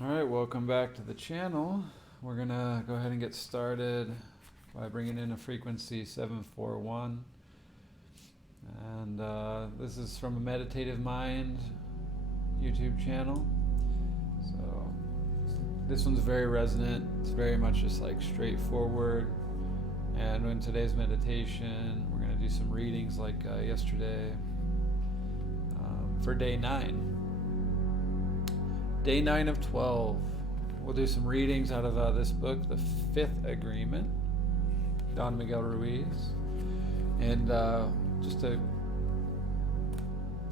Alright, welcome back to the channel. We're going to go ahead and get started by bringing in a frequency 741. And this is from a Meditative Mind YouTube channel. So this one's very resonant. It's very much just like straightforward. And in today's meditation, we're going to do some readings like yesterday for day 9. Day 9 of 12. We'll do some readings out of this book, The Fifth Agreement, Don Miguel Ruiz. And just to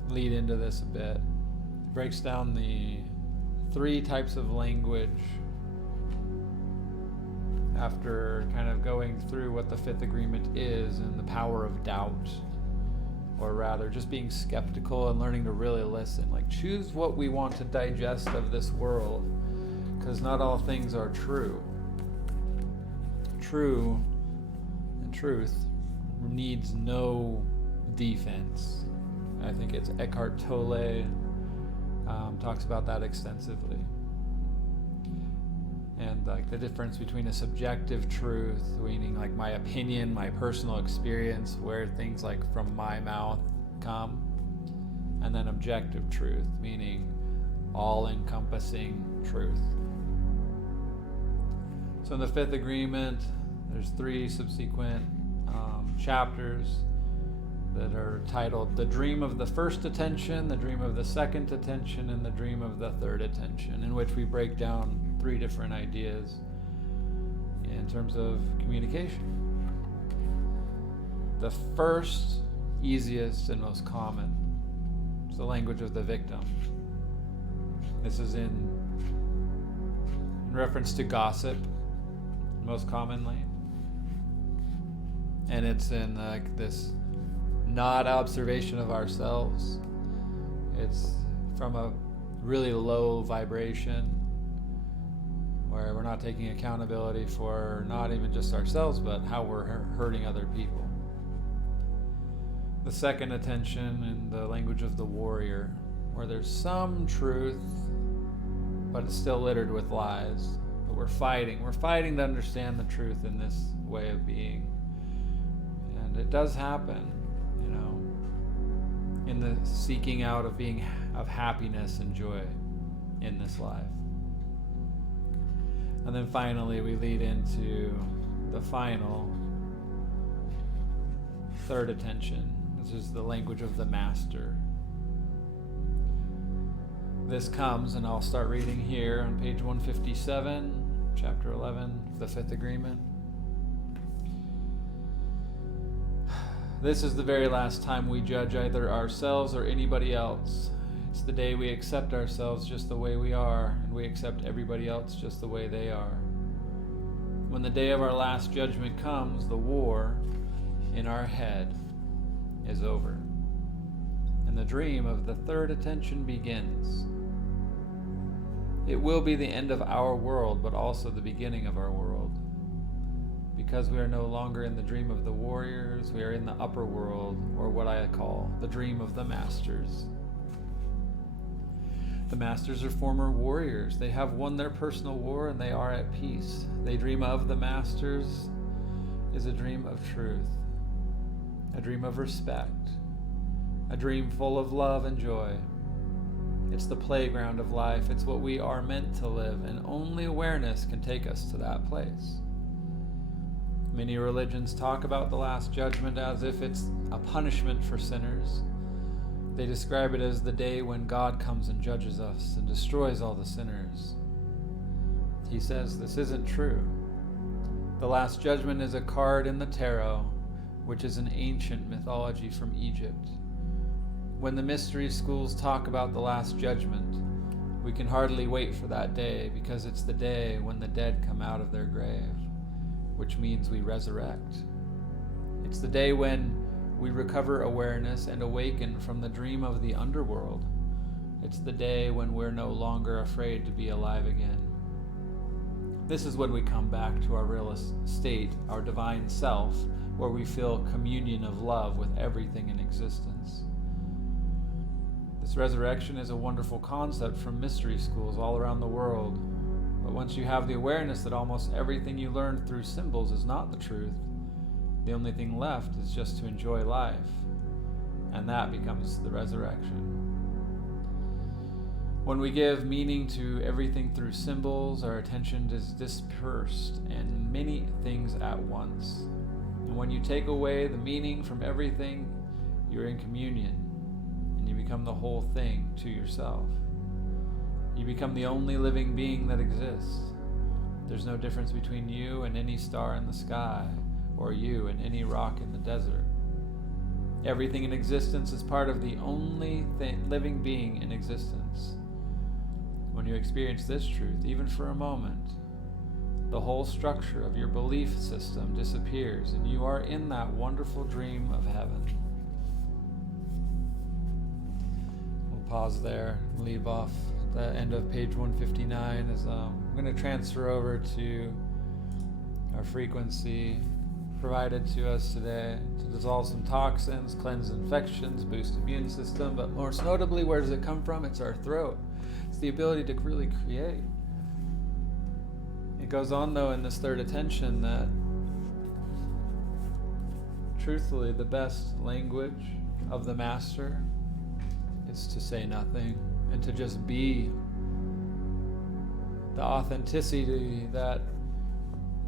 lead into this a bit, it breaks down the 3 types of language after kind of going through what the Fifth Agreement is and the power of doubt. Or rather, just being skeptical and learning to really listen. Like, choose what we want to digest of this world, because not all things are true. True and truth needs no defense. I think it's Eckhart Tolle talks about that extensively. And like the difference between a subjective truth, meaning like my opinion, my personal experience, where things like from my mouth come, and then objective truth, meaning all-encompassing truth. So in the Fifth Agreement, there's 3 subsequent chapters that are titled The Dream of the First Attention, The Dream of the Second Attention, and The Dream of the Third Attention, in which we break down 3 different ideas in terms of communication. The first, easiest, and most common is the language of the victim. This is in reference to gossip, most commonly. And it's in this not observation of ourselves. It's from a really low vibration where we're not taking accountability for not even just ourselves, but how we're hurting other people. The second attention in the language of the warrior, where there's some truth, but it's still littered with lies. But we're fighting to understand the truth in this way of being. And it does happen, in the seeking out of happiness and joy in this life. And then finally, we lead into the final third attention, which is the language of the master. This comes, and I'll start reading here on page 157, chapter 11 of the Fifth Agreement. This is the very last time we judge either ourselves or anybody else. It's the day we accept ourselves just the way we are, and we accept everybody else just the way they are. When the day of our last judgment comes, the war in our head is over, and the dream of the third attention begins. It will be the end of our world, but also the beginning of our world. Because we are no longer in the dream of the warriors, we are in the upper world, or what I call the dream of the masters. The masters are former warriors. They have won their personal war and they are at peace. They dream of the masters is a dream of truth, a dream of respect, a dream full of love and joy. It's the playground of life. It's what we are meant to live, and only awareness can take us to that place. Many religions talk about the Last Judgment as if it's a punishment for sinners. They describe it as the day when God comes and judges us and destroys all the sinners. He says this isn't true. The Last Judgment is a card in the tarot, which is an ancient mythology from Egypt. When the mystery schools talk about the Last Judgment, we can hardly wait for that day, because it's the day when the dead come out of their grave, which means we resurrect. It's the day when we recover awareness and awaken from the dream of the underworld. It's the day when we're no longer afraid to be alive again. This is when we come back to our real state, our divine self, where we feel communion of love with everything in existence. This resurrection is a wonderful concept from mystery schools all around the world. But once you have the awareness that almost everything you learned through symbols is not the truth, the only thing left is just to enjoy life. And that becomes the resurrection. When we give meaning to everything through symbols, our attention is dispersed in many things at once. And when you take away the meaning from everything, you're in communion, and you become the whole thing to yourself. You become the only living being that exists. There's no difference between you and any star in the sky, or you and any rock in the desert. Everything in existence is part of the only living being in existence. When you experience this truth, even for a moment, the whole structure of your belief system disappears, and you are in that wonderful dream of heaven. We'll pause there and leave off at the end of page 159 as I'm going to transfer over to our frequency provided to us today to dissolve some toxins, cleanse infections, boost immune system, but most notably, where does it come from? It's our throat. It's the ability to really create. It goes on, though, in this third attention that truthfully the best language of the master is to say nothing and to just be. The authenticity that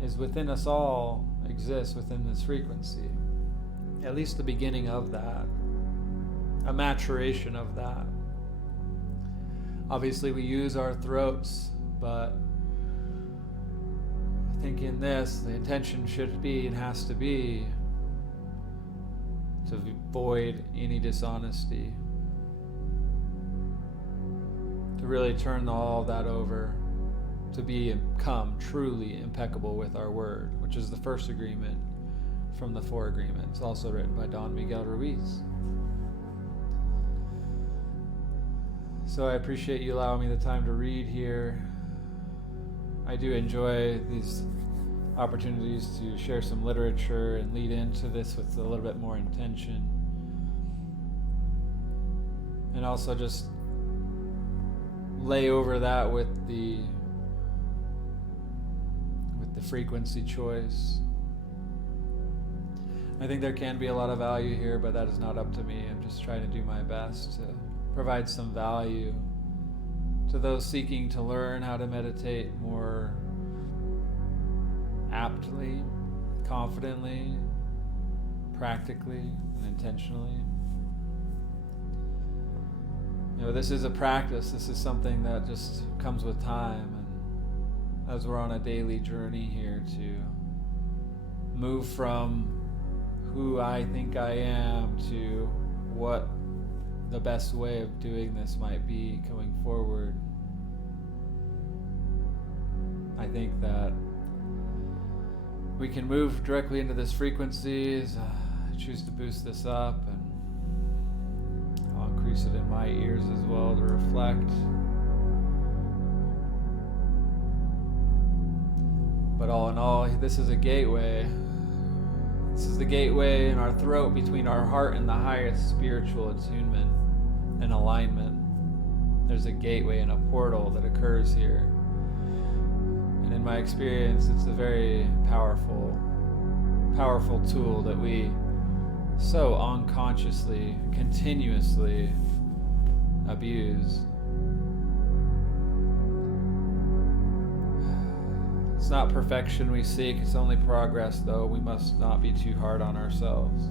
is within us all exists within this frequency. At least the beginning of that, a maturation of that. Obviously we use our throats, but I think in this, the intention should be and has to be to avoid any dishonesty, to really turn all that over, to become truly impeccable with our word, which is the first agreement from the 4 agreements, also written by Don Miguel Ruiz. So I appreciate you allowing me the time to read here. I do enjoy these opportunities to share some literature and lead into this with a little bit more intention. And also just lay over that with the frequency choice. I think there can be a lot of value here, but that is not up to me. I'm just trying to do my best to provide some value to those seeking to learn how to meditate more aptly, confidently, practically, and intentionally. You know, this is a practice. This is something that just comes with time. And as we're on a daily journey here to move from who I think I am to what the best way of doing this might be going forward, I think that we can move directly into this frequency. Choose to boost this up, and I'll increase it in my ears as well to reflect. But all in all, this is a gateway. This is the gateway in our throat between our heart and the highest spiritual attunement and alignment. There's a gateway and a portal that occurs here. And in my experience, it's a very powerful tool that we so unconsciously, continuously abuse. It's not perfection we seek, it's only progress, though. We must not be too hard on ourselves.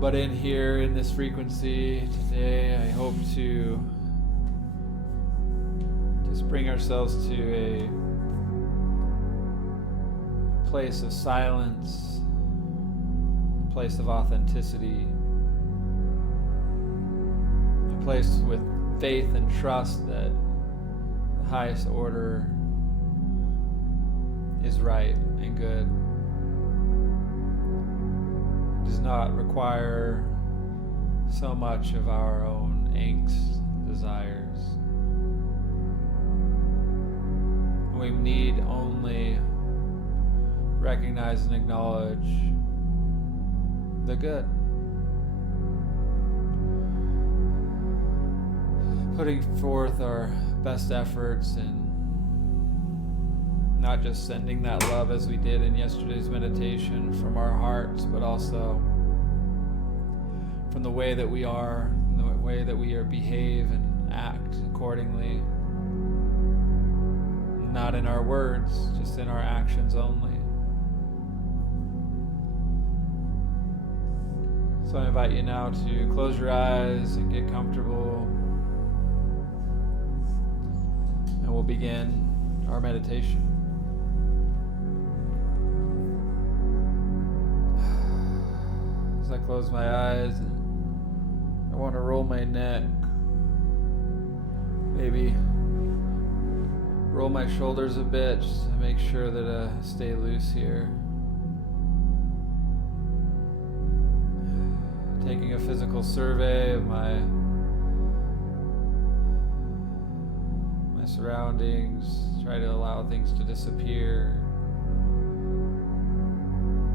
But in here, in this frequency today, I hope to just bring ourselves to a place of silence, a place of authenticity, a place with faith and trust that the highest order is right and good. It does not require so much of our own angst, desires. We need only recognize and acknowledge the good. putting forth our best efforts and not just sending that love as we did in yesterday's meditation from our hearts, but also from the way that we are, the way that we behave and act accordingly. Not in our words, just in our actions only. So I invite you now to close your eyes and get comfortable. And we'll begin our meditation. As I close my eyes, I want to roll my neck. Maybe roll my shoulders a bit just to make sure that I stay loose here. Taking a physical survey of my surroundings, try to allow things to disappear.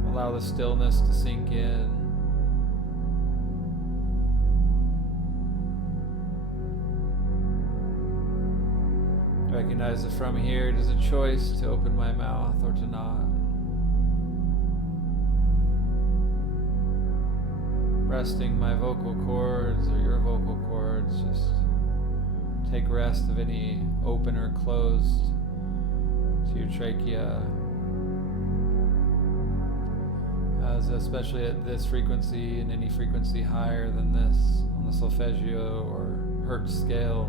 Allow the stillness to sink in. Recognize that from here it is a choice to open my mouth or to not. Resting my vocal cords or your vocal cords, just take rest of any open or closed to your trachea. As especially at this frequency and any frequency higher than this on the solfeggio or Hertz scale,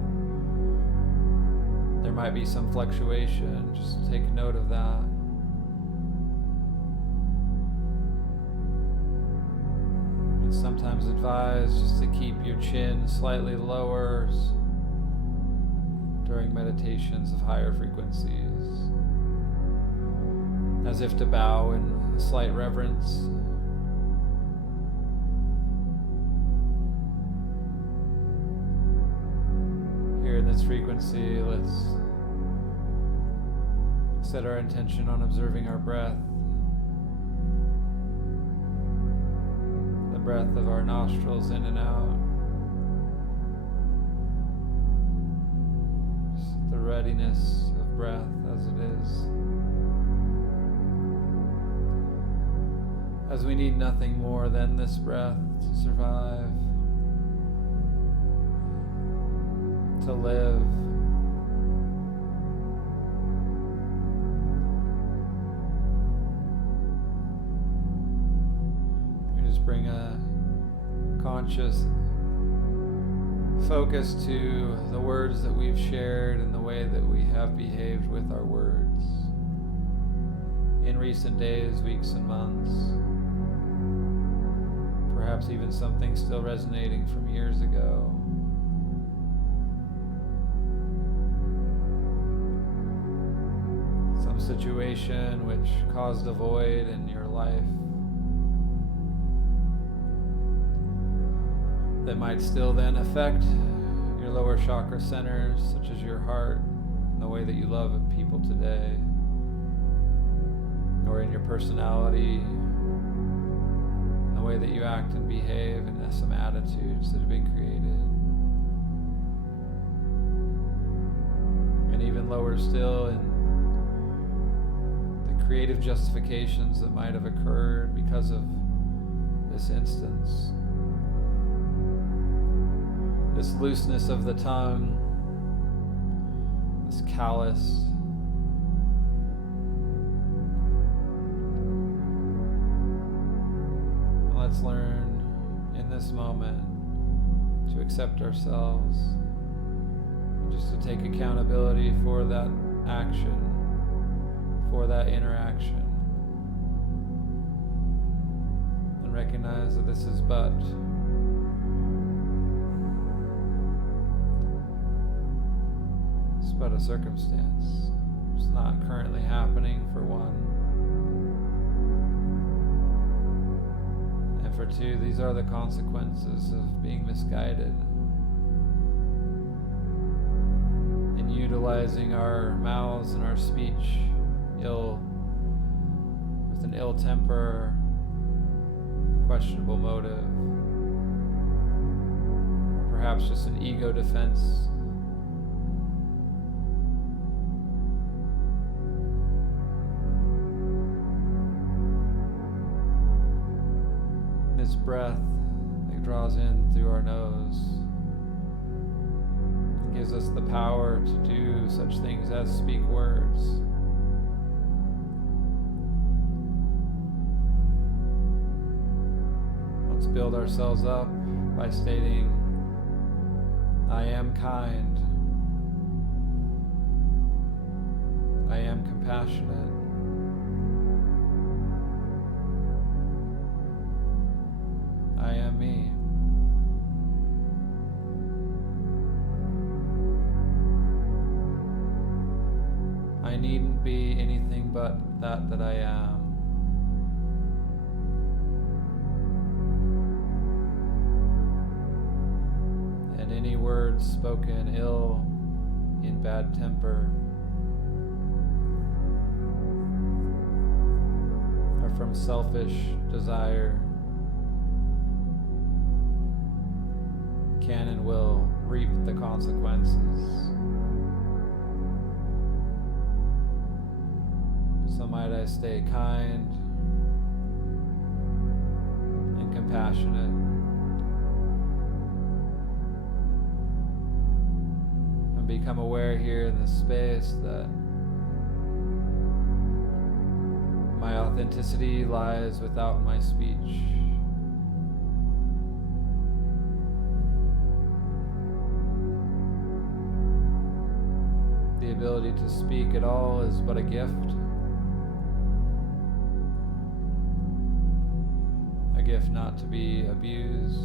there might be some fluctuation. Just take note of that. It's sometimes advised just to keep your chin slightly lower during meditations of higher frequencies, as if to bow in slight reverence. Here in this frequency, let's set our intention on observing our breath. The breath of our nostrils in and out. Just the readiness of breath as it is. As we need nothing more than this breath to survive, to live. We just bring a conscious focus to the words that we've shared and the way that we have behaved with our words in recent days, weeks, and months. Perhaps even something still resonating from years ago. Some situation which caused a void in your life that might still then affect your lower chakra centers, such as your heart, and the way that you love people today, or in your personality, and the way that you act and behave, and some attitudes that have been created. And even lower still, in the creative justifications that might have occurred because of this instance. This looseness of the tongue, this callous, and let's learn in this moment to accept ourselves, and just to take accountability for that action, for that interaction, and recognize that this is but a circumstance. It's not currently happening for one. And for two, these are the consequences of being misguided and utilizing our mouths and our speech with an ill temper, questionable motive, or perhaps just an ego defense breath that draws in through our nose. It gives us the power to do such things as speak words. Let's build ourselves up by stating, I am kind. I am compassionate. I am me. I needn't be anything but that I am. And any words spoken ill, in bad temper, or from selfish desire, can and will reap the consequences. So might I stay kind and compassionate, and become aware here in this space that my authenticity lies without my speech. The ability to speak at all is but a gift. A gift not to be abused.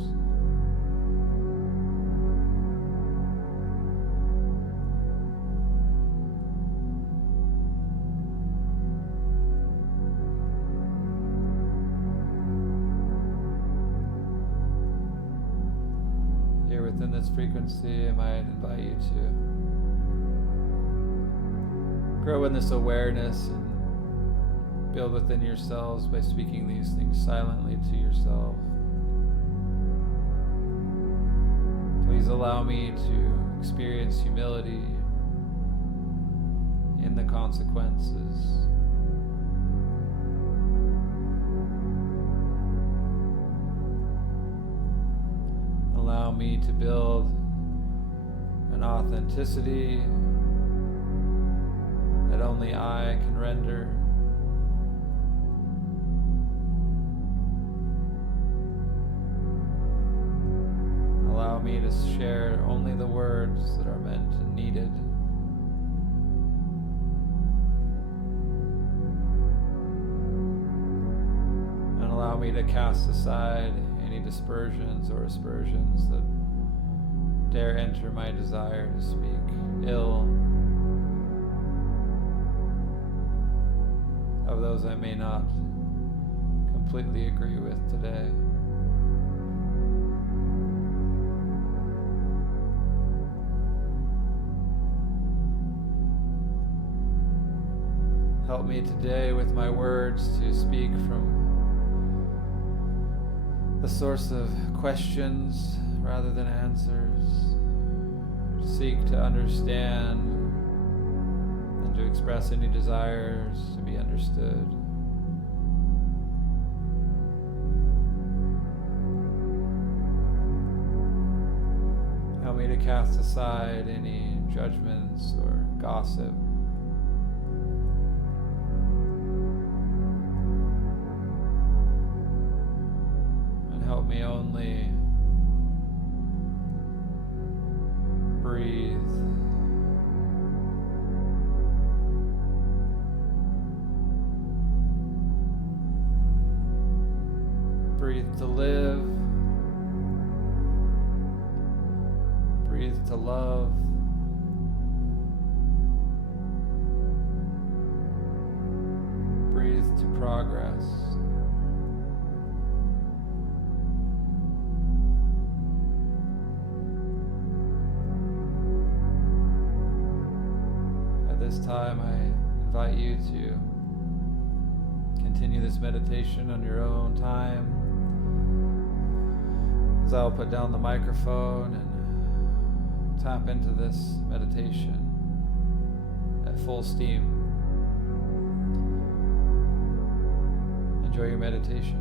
Here within this frequency, I might invite you to grow in this awareness and build within yourselves by speaking these things silently to yourself. Please allow me to experience humility in the consequences. Allow me to build an authenticity that only I can render. Allow me to share only the words that are meant and needed. And allow me to cast aside any dispersions or aspersions that dare enter my desire to speak ill of those I may not completely agree with today. Help me today with my words to speak from the source of questions rather than answers, to seek to understand and to express any desires to be understood. Help me to cast aside any judgments or gossip. And help me only breathe. Breathe to live. Breathe to love. Breathe to progress. At this time, I invite you to continue this meditation on your own time. As I'll put down the microphone and tap into this meditation at full steam. Enjoy your meditation.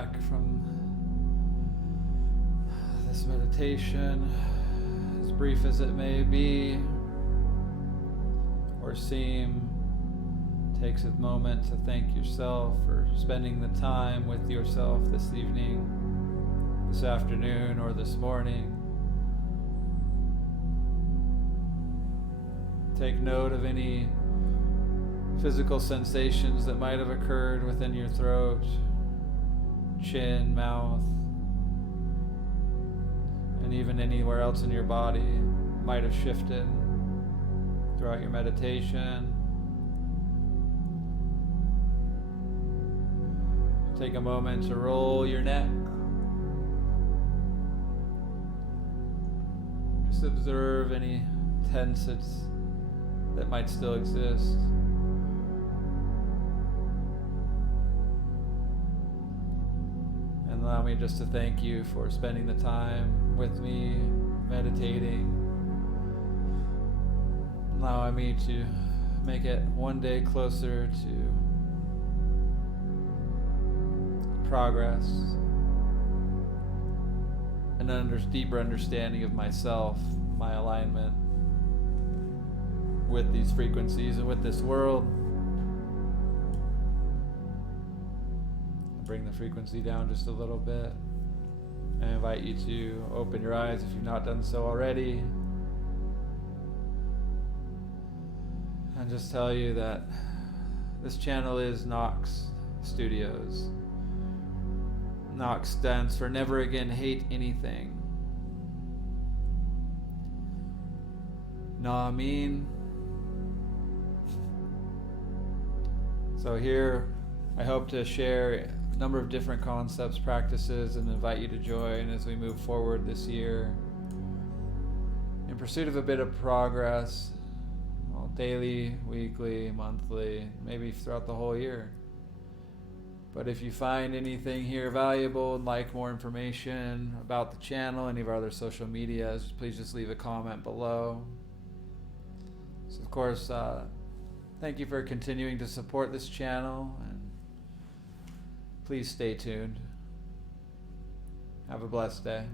back from this meditation, as brief as it may be or seem, takes a moment to thank yourself for spending the time with yourself this evening, this afternoon, or this morning. Take note of any physical sensations that might have occurred within your throat, chin, mouth, and even anywhere else in your body might have shifted throughout your meditation. Take a moment to roll your neck. Just observe any tenseness that might still exist. And allow me just to thank you for spending the time with me, meditating, allowing me to make it one day closer to progress and deeper understanding of myself, my alignment with these frequencies and with this world. Bring the frequency down just a little bit. I invite you to open your eyes if you've not done so already. And just tell you that this channel is Knox Studios. Knox stands for Never Again Hate Anything. Nah, I mean. So here, I hope to share a number of different concepts, practices, and invite you to join as we move forward this year in pursuit of a bit of progress, daily, weekly, monthly, maybe throughout the whole year. But if you find anything here valuable and like more information about the channel, any of our other social medias, please just leave a comment below. So of course, thank you for continuing to support this channel, and please stay tuned. Have a blessed day.